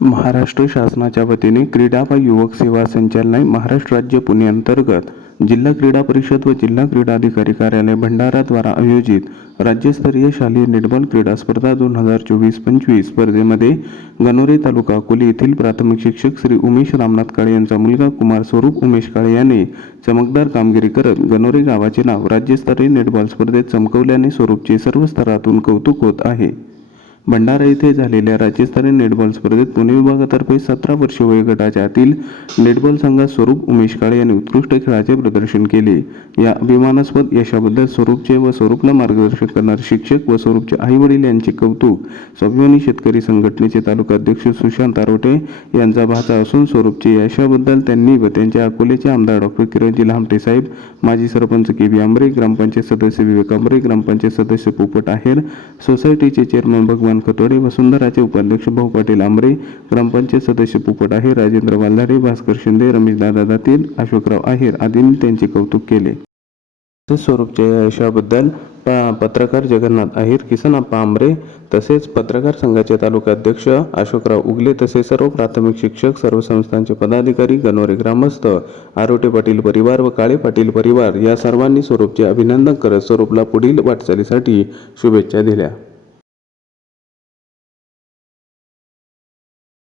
महाराष्ट्र शासनाच्या वतीने क्रीडा व युवक सेवा संचालनालय महाराष्ट्र राज्य पुणे अंतर्गत जिल्हा क्रीडा परिषद व जिल्हा क्रीडा अधिकारी कार्यालय भंडाराद्वारा आयोजित राज्यस्तरीय शालेय नेटबॉल क्रीडा स्पर्धा दोन हजार चोवीस पंचवीस स्पर्धेमध्ये गणोरे तालुका कोली येथील प्राथमिक शिक्षक श्री उमेश रामनाथ काळे यांचा मुलगा कुमार स्वरूप उमेश काळे याने चमकदार कामगिरी करत गणोरे गावाचे नाव राज्यस्तरीय नेटबॉल स्पर्धेत चमकवल्याने स्वरूपचे सर्व स्तरातून कौतुक होत आहे. भंडारा येथे झालेल्या राज्यस्तरीय नेटबॉल स्पर्धेत पुणे विभागातर्फे सतरा वर्ष वयोगटाच्या आतील नेटबॉल संघात स्वरूप उमेश काळे यांनी उत्कृष्ट खेळाचे प्रदर्शन केले. या अभिमानास्पद यशाबद्दल स्वरूपचे व स्वरूपला मार्गदर्शन करणारे शिक्षक व स्वरूपचे आई वडील यांचे कौतुक स्वाभिमानी शेतकरी संघटनेचे तालुका अध्यक्ष सुशांत आरोटे यांचा भाचा असून स्वरूपचे यशाबद्दल त्यांनी व त्यांच्या अकोलेचे आमदार डॉक्टर किरणजी लामटे साहेब माजी सरपंच के बी आंबरे ग्रामपंचायत सदस्य विवेक आंबरे ग्रामपंचायत सदस्य पोपट आहेर सोसायटीचे चेअरमन भगवान खतोडे वसुंधराचे उपाध्यक्ष भाऊ पाटील आंबरे ग्रामपंचायत सदस्य पोपट आहेर राजेंद्र वाल्हारे भास्कर शिंदे रमेशदादा दातील अशोकराव आहेर आदींनी त्यांचे कौतुक केले. तसेच स्वरूपच्या या यशाबद्दल पत्रकार जगन्नाथ आहेर किसनप्पा आंबरे तसेच पत्रकार संघाचे तालुका अध्यक्ष अशोकराव उगले तसेच सर्व प्राथमिक शिक्षक सर्व संस्थांचे पदाधिकारी गणोरे ग्रामस्थ आरोटे पाटील परिवार व काळे पाटील परिवार या सर्वांनी स्वरूपचे अभिनंदन करत स्वरूपला पुढील वाटचालीसाठी शुभेच्छा दिल्या.